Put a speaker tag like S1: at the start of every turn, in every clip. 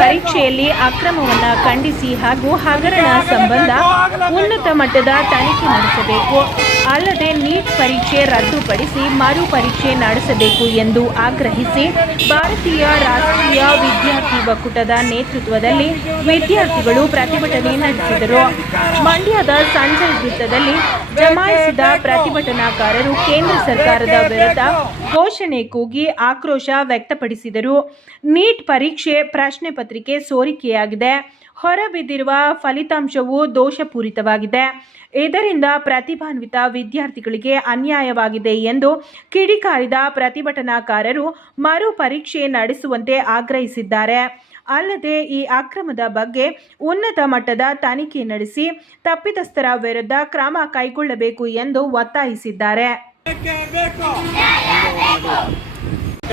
S1: ಪರೀಕ್ಷೆಯಲ್ಲಿ ಅಕ್ರಮವನ್ನು ಖಂಡಿಸಿ ಹಾಗೂ ಹಗರಣ ಸಂಬಂಧ ಉನ್ನತ ಮಟ್ಟದ ತನಿಖೆ ನಡೆಸಬೇಕು. ಅಲ್ಲದೆ ನೀಟ್ ಪರೀಕ್ಷೆ ರದ್ದುಪಡಿಸಿ ಮರು ಪರೀಕ್ಷೆ ನಡೆಸಬೇಕು ಎಂದು ಆಗ್ರಹಿಸಿ ಭಾರತೀಯ ರಾಷ್ಟ್ರೀಯ ವಿದ್ಯಾರ್ಥಿ ಒಕ್ಕೂಟದ ನೇತೃತ್ವದಲ್ಲಿ ವಿದ್ಯಾರ್ಥಿಗಳು ಪ್ರತಿಭಟನೆ ನಡೆಸಿದರು. ಮಂಡ್ಯದ ಸಂಜಯ್ ವೃತ್ತದಲ್ಲಿ ಜಮಾಯಿಸಿದ ಪ್ರತಿಭಟನಾಕಾರರು ಕೇಂದ್ರ ಸರ್ಕಾರದ ವಿರುದ್ಧ ಘೋಷಣೆ ಕೂಗಿ ಆಕ್ರೋಶ ವ್ಯಕ್ತಪಡಿಸಿದರು. ನೀಟ್ ಪರೀಕ್ಷೆ ಪ್ರಶ್ನೆ ಪತ್ರಿಕೆ ಸೋರಿಕೆಯಾಗಿದೆ. ಹೊರಬಿದ್ದಿರುವ ಫಲಿತಾಂಶವು ದೋಷಪೂರಿತವಾಗಿದೆ. ಇದರಿಂದ ಪ್ರತಿಭಾನ್ವಿತ ವಿದ್ಯಾರ್ಥಿಗಳಿಗೆ ಅನ್ಯಾಯವಾಗಿದೆ ಎಂದು ಕಿಡಿಕಾರಿದ ಪ್ರತಿಭಟನಾಕಾರರು ಮರು ಪರೀಕ್ಷೆ ನಡೆಸುವಂತೆ ಆಗ್ರಹಿಸಿದ್ದಾರೆ. ಅಲ್ಲದೆ ಈ ಅಕ್ರಮದ ಬಗ್ಗೆ ಉನ್ನತ ಮಟ್ಟದ ತನಿಖೆ ನಡೆಸಿ ತಪ್ಪಿತಸ್ಥರ ವಿರುದ್ಧ ಕ್ರಮ ಕೈಗೊಳ್ಳಬೇಕು ಎಂದು ಒತ್ತಾಯಿಸಿದ್ದಾರೆ.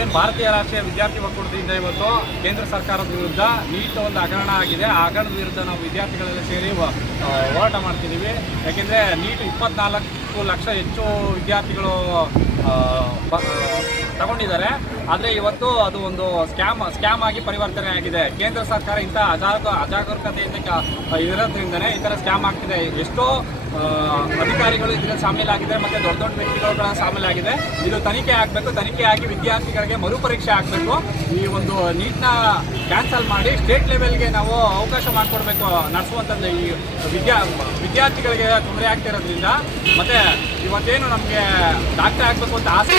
S2: ಏನ್ ಭಾರತೀಯ ರಾಷ್ಟ್ರೀಯ ವಿದ್ಯಾರ್ಥಿ ಒಕ್ಕೂಟದಿಂದ ಇವತ್ತು ಕೇಂದ್ರ ಸರ್ಕಾರದ ವಿರುದ್ಧ ನೀಟ್ ಒಂದು ಹಗರಣ ಆಗಿದೆ. ಆ ಹಗರಣದ ವಿರುದ್ಧ ನಾವು ವಿದ್ಯಾರ್ಥಿಗಳೆಲ್ಲ ಸೇರಿ ಹೋರಾಟ ಮಾಡ್ತಿದ್ದೀವಿ. ಯಾಕೆಂದರೆ ನೀಟ್ ಇಪ್ಪತ್ನಾಲ್ಕು ಲಕ್ಷ ಹೆಚ್ಚು ವಿದ್ಯಾರ್ಥಿಗಳು ತಗೊಂಡಿದ್ದಾರೆ. ಆದರೆ ಇವತ್ತು ಅದು ಒಂದು ಸ್ಕ್ಯಾಮ್ ಸ್ಕ್ಯಾಮ್ ಆಗಿ ಪರಿವರ್ತನೆ ಆಗಿದೆ. ಕೇಂದ್ರ ಸರ್ಕಾರ ಇಂಥ ಅಜಾಗ ಅಜಾಗರೂಕತೆಯಿಂದ ಇರೋದ್ರಿಂದನೇ ಈ ಥರ ಸ್ಕ್ಯಾಮ್ ಆಗ್ತಿದೆ. ಎಷ್ಟೋ ಅಧಿಕಾರಿಗಳು ಇದರಲ್ಲಿ ಸಾಮೀಲಾಗಿದೆ ಮತ್ತೆ ದೊಡ್ಡ ದೊಡ್ಡ ವ್ಯಕ್ತಿಗಳು ಸಾಮೀಲಾಗಿದೆ. ಇದು ತನಿಖೆ ಆಗಬೇಕು, ತನಿಖೆ ಆಗಿ ವಿದ್ಯಾರ್ಥಿಗಳಿಗೆ ಮರುಪರೀಕ್ಷೆ ಆಗಬೇಕು. ಈ ಒಂದು ನೀಟ್ನ ಕ್ಯಾನ್ಸಲ್ ಮಾಡಿ ಸ್ಟೇಟ್ ಲೆವೆಲ್ಗೆ ನಾವು ಅವಕಾಶ ಮಾಡಿಕೊಡ್ಬೇಕು ನಡೆಸುವಂಥದ್ದು ಈ ವಿದ್ಯಾ, ವಿದ್ಯಾರ್ಥಿಗಳಿಗೆ ತೊಂದರೆ ಆಗ್ತಿರೋದ್ರಿಂದ ಮತ್ತು ಇವತ್ತೇನು ನಮಗೆ ಡಾಕ್ಟರ್ ಆಗಬೇಕು ಅಂತ ಆಸೆ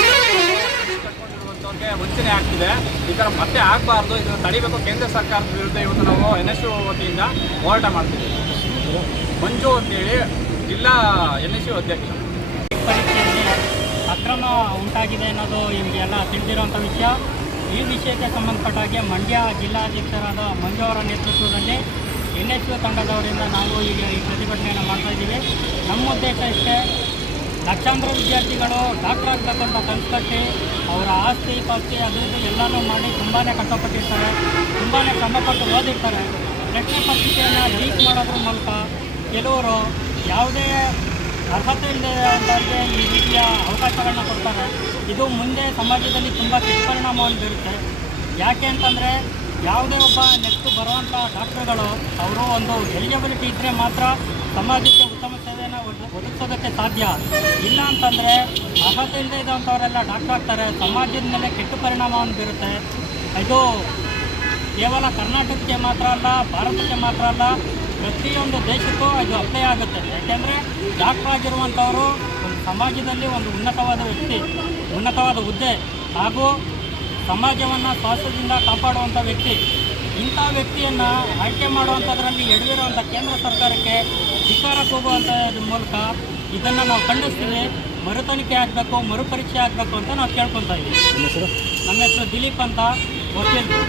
S2: ಕಟ್ಕೊಂಡಿರುವಂಥವ್ರಿಗೆ ವಂಚನೆ ಆಗ್ತಿದೆ. ಈ ಥರ ಮತ್ತೆ ಆಗಬಾರ್ದು. ಇದನ್ನು ತಡಿಬೇಕು ಕೇಂದ್ರ ಸರ್ಕಾರದ ವಿರುದ್ಧ ಇವತ್ತು ನಾವು ಎನ್ ಎಸ್ ವತಿಯಿಂದ ಹೋರಾಟ ಮಾಡ್ತಿದ್ದೀವಿ. ಮಂಜು ಅಂತೇಳಿ ಜಿಲ್ಲಾ ಎನ್ ಎಸ್ ಯು ಅಧ್ಯಕ್ಷ.
S3: ಪರೀಕ್ಷೆಯಲ್ಲಿ ಅಕ್ರಮ ಉಂಟಾಗಿದೆ ಅನ್ನೋದು ನಿಮಗೆಲ್ಲ ತಿಳಿದಿರುವಂಥ ವಿಷಯ. ಈ ವಿಷಯಕ್ಕೆ ಸಂಬಂಧಪಟ್ಟ ಹಾಗೆ ಮಂಡ್ಯ ಜಿಲ್ಲಾಧ್ಯಕ್ಷರಾದ ಮಂಜು ಅವರ ನೇತೃತ್ವದಲ್ಲಿ ಎನ್ ಎಸ್ ಯು ತಂಡದವರಿಂದ ನಾವು ಈಗ ಈ ಪ್ರತಿಭಟನೆಯನ್ನು ಮಾಡ್ತಾ ಇದ್ದೀವಿ. ನಮ್ಮ ಉದ್ದೇಶ ಇಷ್ಟೇ, ಲಕ್ಷಾಂತರ ವಿದ್ಯಾರ್ಥಿಗಳು ಡಾಕ್ಟರ್ ಆಗಬೇಕಂತ ಕನಸು ಅವರ ಆಸ್ತಿ ಪಾಸ್ತಿ ಅದು ಇದು ಎಲ್ಲನೂ ಮಾಡಿ ತುಂಬಾ ಕಷ್ಟಪಟ್ಟಿರ್ತಾರೆ ತುಂಬಾ ಶ್ರಮಪಟ್ಟು ಓದಿರ್ತಾರೆ. ಪ್ರಶ್ನೆ ಪತ್ರಿಕೆಯನ್ನು ಲೀಕ್ ಮಾಡೋದ್ರ ಮೂಲಕ ಕೆಲವರು ಯಾವುದೇ ಅರ್ಹತೆ ಇಲ್ಲದವರಿಗೆ ಈ ರೀತಿಯ ಅವಕಾಶಗಳನ್ನ ಕೊಡ್ತಾರೆ. ಇದು ಮುಂದೆ ಸಮಾಜದಲ್ಲಿ ತುಂಬ ದುಷ್ಪರಿಣಾಮವನ್ನು ಪರಿಣಾಮವನ್ನು ಬೀರುತ್ತೆ. ಯಾಕೆ ಅಂತಂದರೆ ಯಾವುದೇ ಒಬ್ಬ ನೆಕ್ಸ್ಟ್ ಬರುವಂಥ ಡಾಕ್ಟ್ರುಗಳು, ಅವರು ಒಂದು ಎಲಿಜಿಬಿಲಿಟಿ ಇದ್ದರೆ ಮಾತ್ರ ಸಮಾಜಕ್ಕೆ ಉತ್ತಮ ಸೇವೆಯನ್ನು ಒದಗಿಸೋದಕ್ಕೆ ಸಾಧ್ಯ. ಇಲ್ಲ ಅಂತಂದರೆ ಅರ್ಹತೆ ಇಲ್ಲದೆ ಇದ್ದಂಥವರೆಲ್ಲ ಡಾಕ್ಟರ್ ಆಗ್ತಾರೆ. ಸಮಾಜದ ಮೇಲೆ ಕೆಟ್ಟ ಪರಿಣಾಮವನ್ನು ಬೀರುತ್ತೆ. ಇದು ಕೇವಲ ಕರ್ನಾಟಕಕ್ಕೆ ಮಾತ್ರ ಅಲ್ಲ, ಭಾರತಕ್ಕೆ ಮಾತ್ರ ಅಲ್ಲ ಪ್ರತಿಯೊಂದು ದೇಶಕ್ಕೂ ಅದು ಅಪ್ಲೈ ಆಗುತ್ತೆ. ಯಾಕೆಂದರೆ ಡಾಕ್ಟರ್ ಆಗಿರುವಂಥವರು ಒಂದು ಸಮಾಜದಲ್ಲಿ ಒಂದು ಉನ್ನತವಾದ ವ್ಯಕ್ತಿ ಉನ್ನತವಾದ ಹುದ್ದೆ ಹಾಗೂ ಸಮಾಜವನ್ನು ಸ್ವಾಸ್ಥ್ಯದಿಂದ ಕಾಪಾಡುವಂಥ ವ್ಯಕ್ತಿ. ಇಂಥ ವ್ಯಕ್ತಿಯನ್ನು ಆಯ್ಕೆ ಮಾಡುವಂಥದ್ರಲ್ಲಿ ಎಡವಿರುವಂಥ ಕೇಂದ್ರ ಸರ್ಕಾರಕ್ಕೆ ಧಿಕ್ಕಾರ ಹೋಗುವಂಥದ್ರ ಮೂಲಕ ಇದನ್ನು ನಾವು ಖಂಡಿಸ್ತೀವಿ. ಮರುತನಿಕೆ ಆಗಬೇಕು ಮರುಪರೀಕ್ಷೆ ಆಗಬೇಕು ಅಂತ ನಾವು ಕೇಳ್ಕೊತಾ ಇದ್ದೀವಿ. ನಮ್ಮ ಹೆಸರು ದಿಲೀಪ್ ಅಂತ ವಕೀಲರು.